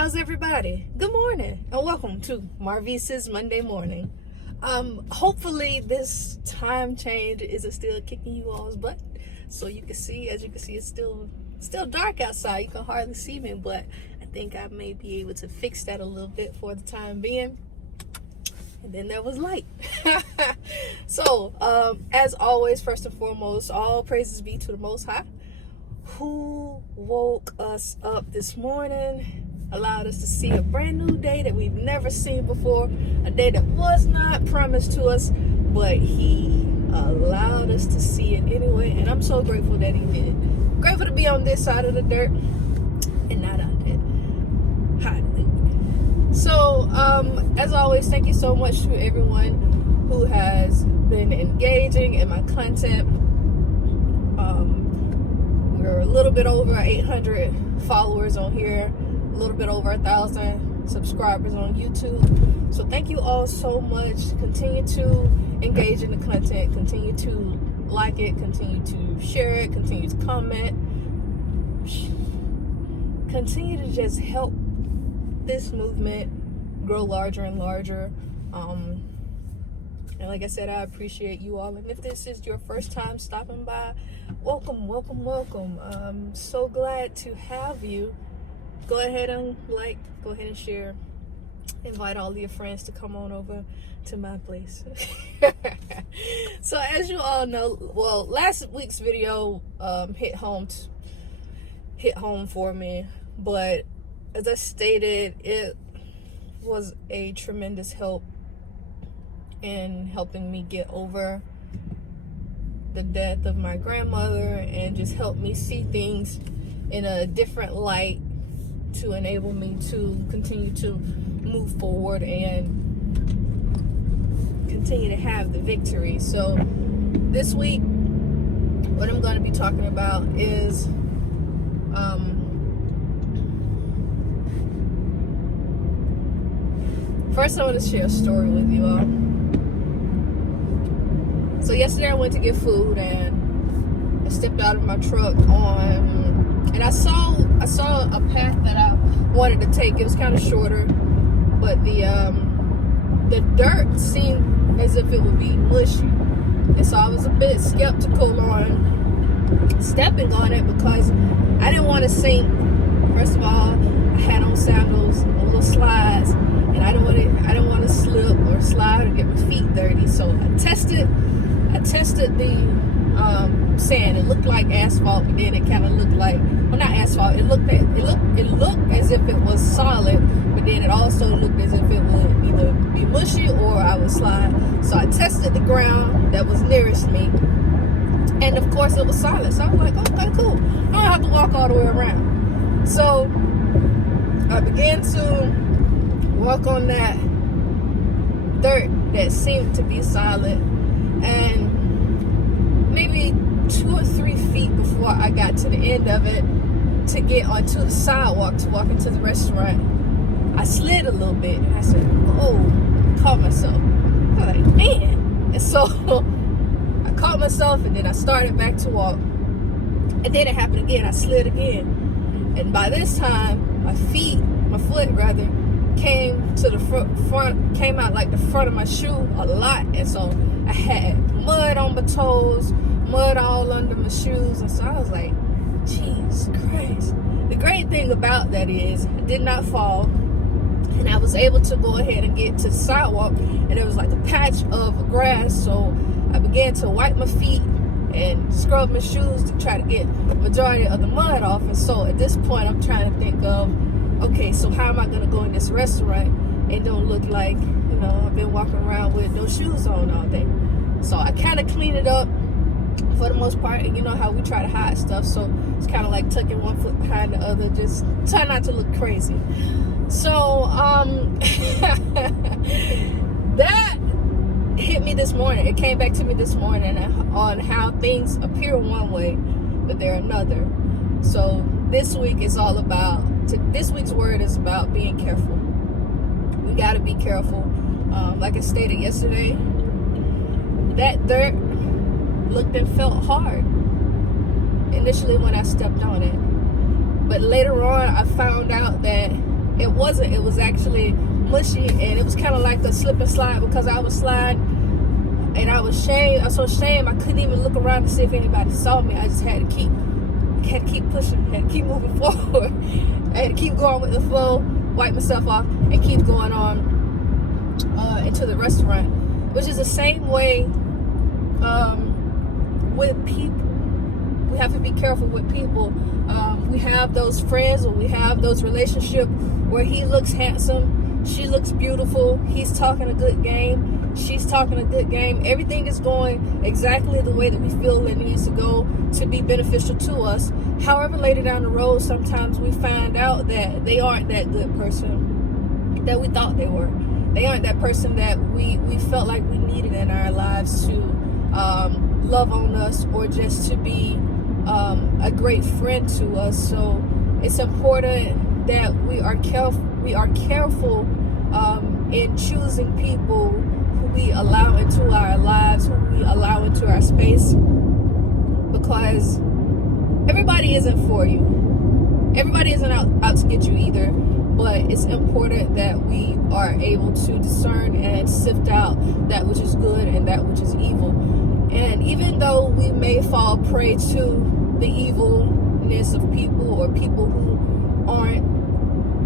How's everybody? Good morning and welcome to Marvese's Monday morning. Hopefully this time change isn't still kicking you all's butt. So you can see, as you can see, it's still dark outside. You can hardly see me, but I think I may be able to fix that a little bit for the time being. And then there was light. So, as always, first and foremost, all praises be to the Most High, who woke us up this morning, allowed us to see a brand new day that we've never seen before, a day that was not promised to us, but he allowed us to see it anyway, and I'm so grateful that he did. Grateful to be on this side of the dirt and not on it. Hardly. So, as always, thank you so much to everyone who has been engaging in my content. We're a little bit over 800 followers on here, a little bit over 1,000 subscribers on YouTube. So thank you all so much. Continue to engage in the content, continue to like it, continue to share it, continue to comment, continue to just help this movement grow larger and larger. And like I said, I appreciate you all. And if this is your first time stopping by, welcome, welcome, welcome. I'm so glad to have you. Go ahead and like, go ahead and share. Invite all of your friends to come on over to my place. So as you all know, well, last week's video hit home for me. But as I stated, it was a tremendous help in helping me get over the death of my grandmother and just help me see things in a different light to enable me to continue to move forward and continue to have the victory. So this week, what I'm going to be talking about is first I want to share a story with you all. So yesterday I went to get food and I stepped out of my truck and I saw a path that I wanted to take. It was kind of shorter, but the dirt seemed as if it would be mushy, and so I was a bit skeptical on stepping on it because I didn't want to sink. First of all, I had on sandals, little slides, and I didn't want to slip or slide or get my feet dirty. So I tested the sand. It looked like asphalt, but then it kind of looked like, well, not asphalt. It looked as if it was solid, but then it also looked as if it would either be mushy or I would slide. So I tested the ground that was nearest me, and of course it was solid. So I was like, okay, cool. I don't have to walk all the way around. So I began to walk on that dirt that seemed to be solid, and maybe 2 or 3 feet before I got to the end of it to get onto the sidewalk to walk into the restaurant, I slid a little bit, and I said, oh, caught myself. I was like, man. And so I caught myself, and then I started back to walk, and then it happened again. I slid again, and by this time my foot came to the front, came out like the front of my shoe a lot, and so I had mud on my toes, mud all under my shoes, and so I was like, jeez Christ. The great thing about that is I did not fall, and I was able to go ahead and get to the sidewalk, and there was like a patch of grass, so I began to wipe my feet and scrub my shoes to try to get the majority of the mud off. And so at this point I'm trying to think of, okay, so how am I going to go in this restaurant and don't look like, I've been walking around with no shoes on all day. So I kind of clean it up for the most part, and you know how we try to hide stuff, so it's kind of like tucking one foot behind the other, just try not to look crazy. So that hit me this morning. It came back to me this morning on how things appear one way, but they're another. So this week is all about, this week's word is about being careful. We got to be careful. Like I stated yesterday, that dirt looked and felt hard initially when I stepped on it, but later on I found out that it wasn't. It was actually mushy, and it was kind of like a slip and slide because I was sliding, and I was so ashamed I couldn't even look around to see if anybody saw me. I just had to keep pushing, had to keep moving forward. I had to keep going with the flow, wipe myself off, and keep going on into the restaurant, which is the same way with people. We have to be careful with people. We have those friends, or we have those relationships where he looks handsome, she looks beautiful, he's talking a good game, she's talking a good game. Everything is going exactly the way that we feel it needs to go to be beneficial to us. However, later down the road, sometimes we find out that they aren't that good person that we thought they were. They aren't that person that we felt like we needed in our lives to love on us, or just to be a great friend to us. So it's important that we are careful in choosing people who we allow into our lives, who we allow into our space, because everybody isn't for you. Everybody isn't out to get you either. But it's important that we are able to discern and sift out that which is good and that which is evil. And even though we may fall prey to the evilness of people, or people who aren't,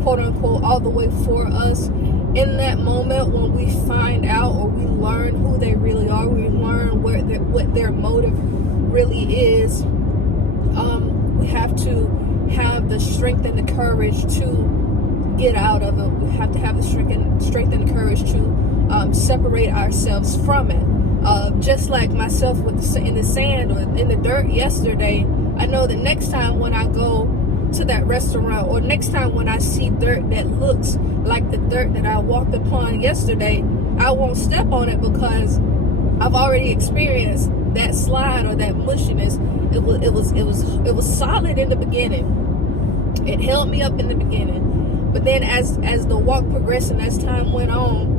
quote unquote, all the way for us, in that moment when we find out, or we learn who they really are, we learn what their motive really is, we have to have the strength and the courage to get out of it. We have to have the strength and the courage to separate ourselves from it. Just like myself in the sand or in the dirt yesterday, I know that next time when I go to that restaurant, or next time when I see dirt that looks like the dirt that I walked upon yesterday, I won't step on it, because I've already experienced that slide or that mushiness. It was solid in the beginning. It held me up in the beginning. But then as the walk progressed and as time went on,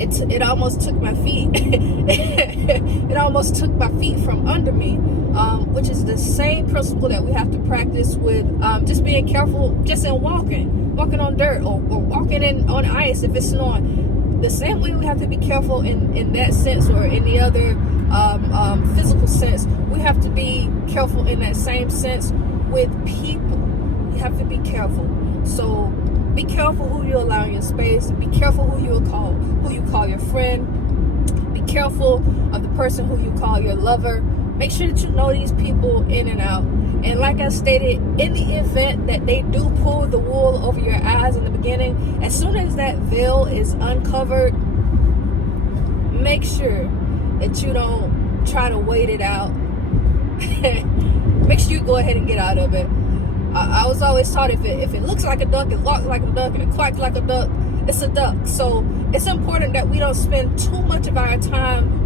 it almost took my feet. It almost took my feet from under me, which is the same principle that we have to practice with just being careful, just in walking on dirt, or walking on ice if it's snowing. The same way we have to be careful in that sense, or in the other physical sense, we have to be careful in that same sense with people. We have to be careful. So be careful who you allow in your space. Be careful who you call your friend. Be careful of the person who you call your lover. Make sure that you know these people in and out. And like I stated, in the event that they do pull the wool over your eyes in the beginning, as soon as that veil is uncovered, make sure that you don't try to wait it out. Make sure you go ahead and get out of it. I was always taught if it looks like a duck, it walks like a duck, and it quacks like a duck, it's a duck. So it's important that we don't spend too much of our time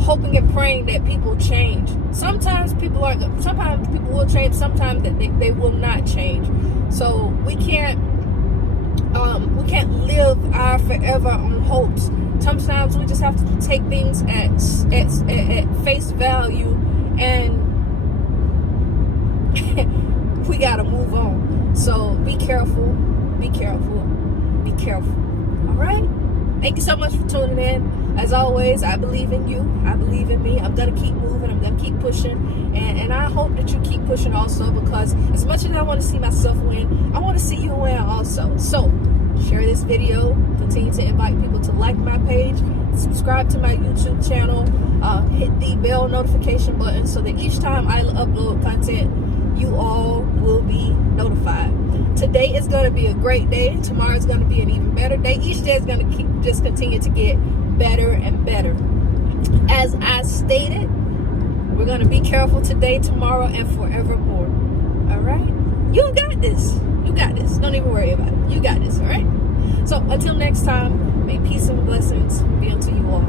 hoping and praying that people change. Sometimes people will change, sometimes they will not change. So we can't live our forever on hopes. Sometimes we just have to take things at face value, and we gotta move on. So be careful, be careful, be careful. All right? Thank you so much for tuning in. As always, I believe in you. I believe in me. I'm gonna keep moving. I'm gonna keep pushing. And I hope that you keep pushing also, because as much as I want to see myself win, I want to see you win also. So share this video. Continue to invite people to like my page. Subscribe to my YouTube channel. Hit the bell notification button so that each time I upload content, you all will be notified. Today is going to be a great day. Tomorrow is going to be an even better day. Each day is going to just continue to get better and better. As I stated, we're going to be careful today, tomorrow, and forevermore. All right? You got this. You got this. Don't even worry about it. You got this. All right? So until next time, may peace and blessings be unto you all.